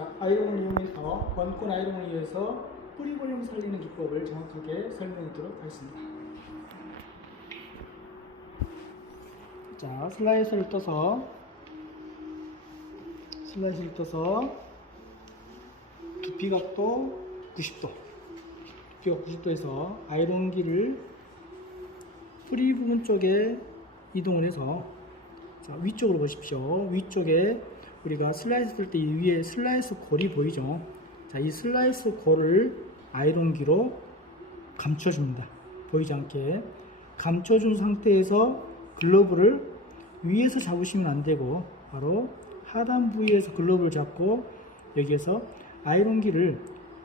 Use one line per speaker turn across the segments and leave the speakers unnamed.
자, 아이롱을 이용해서 원권 아이롱을 이용해서 뿌리 볼륨 살리는 기법을 정확하게 설명드리도록 하겠습니다. 자, 슬라이스를 떠서 슬라이스를 떠서 두피각도 90도 두피각 90도에서 아이롱기를 뿌리 부분 쪽에 이동을 해서 자, 위쪽으로 보십시오. 위쪽에 우리가 슬라이스 뜰 때 이 위에 슬라이스 골이 보이죠. 자, 이 슬라이스 골을 아이롱기로 감춰줍니다. 보이지 않게 감춰준 상태에서 글러브를 위에서 잡으시면 안 되고 바로 하단 부위에서 글러브를 잡고 여기에서 아이롱기를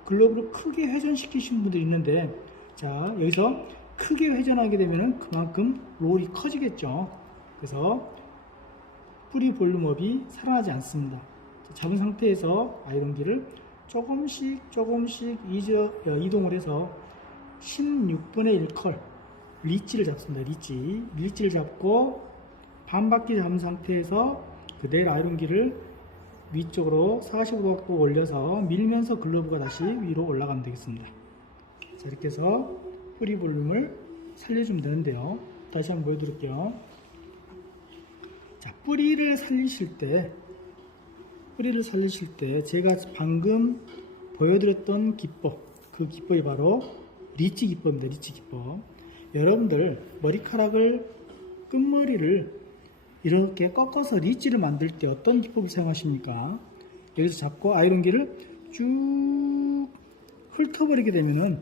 글러브를 크게 회전시키신 분들이 있는데 자 여기서 크게 회전하게 되면 그만큼 롤이 커지겠죠. 그래서 뿌리 볼륨업이 살아나지 않습니다. 자, 잡은 상태에서 아이롱기를 조금씩 조금씩 어, 이동을 해서 16분의 1컬 리치를 잡습니다. 리치 리치를 잡고 반 바퀴 잡은 상태에서 그대로 아이롱기를 위쪽으로 45도 각도 올려서 밀면서 글러브가 다시 위로 올라가면 되겠습니다. 자 이렇게 해서 뿌리 볼륨을 살려주면 되는데요. 다시 한번 보여드릴게요. 자, 뿌리를 살리실 때, 뿌리를 살리실 때, 제가 방금 보여드렸던 기법, 그 기법이 바로 리치 기법입니다. 리치 기법. 여러분들, 머리카락을, 끝머리를 이렇게 꺾어서 리치를 만들 때 어떤 기법을 사용하십니까? 여기서 잡고 아이론기를 쭉 훑어버리게 되면은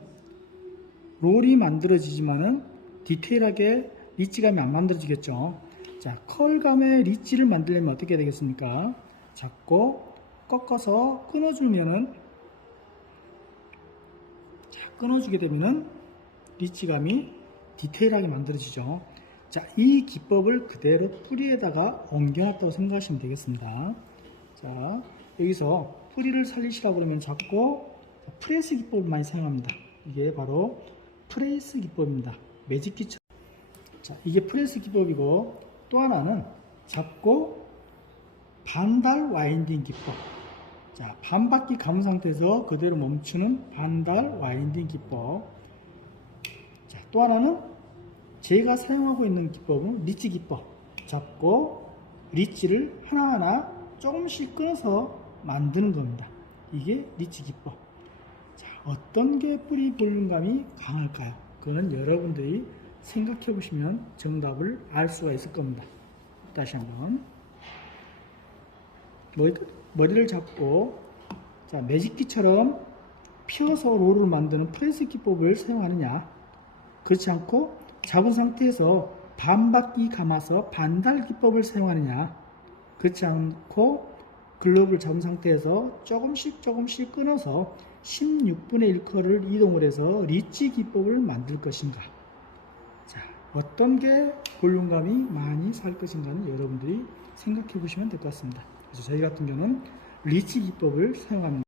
롤이 만들어지지만은 디테일하게 리치감이 안 만들어지겠죠. 자, 컬감의 리치를 만들려면 어떻게 되겠습니까? 잡고 꺾어서 끊어주면은 자, 끊어주게 되면은 리치감이 디테일하게 만들어지죠. 자, 이 기법을 그대로 뿌리에다가 옮겨놨다고 생각하시면 되겠습니다. 자, 여기서 뿌리를 살리시라고 그러면 잡고 프레스 기법을 많이 사용합니다. 이게 바로 프레스 기법입니다. 매직기처럼. 자, 이게 프레스 기법이고 또 하나는 잡고 반달 와인딩 기법. 자, 반 바퀴 감은 상태에서 그대로 멈추는 반달 와인딩 기법. 자, 또 하나는 제가 사용하고 있는 기법은 리치 기법. 잡고 리치를 하나하나 조금씩 끊어서 만드는 겁니다. 이게 리치 기법. 자, 어떤 게 뿌리 볼륨감이 강할까요? 그거는 여러분들이 생각해 보시면 정답을 알 수가 있을 겁니다. 다시 한번. 머리, 머리를 잡고 자 매직기처럼 펴서 롤을 만드는 프레스 기법을 사용하느냐. 그렇지 않고 잡은 상태에서 반바퀴 감아서 반달 기법을 사용하느냐. 그렇지 않고 글러브를 잡은 상태에서 조금씩 조금씩 끊어서 16분의 1컬을 이동을 해서 리치 기법을 만들 것인가. 자, 어떤 게 볼륨감이 많이 살 것인가는 여러분들이 생각해 보시면 될 것 같습니다. 그래서 저희 같은 경우는 리치 기법을 사용합니다.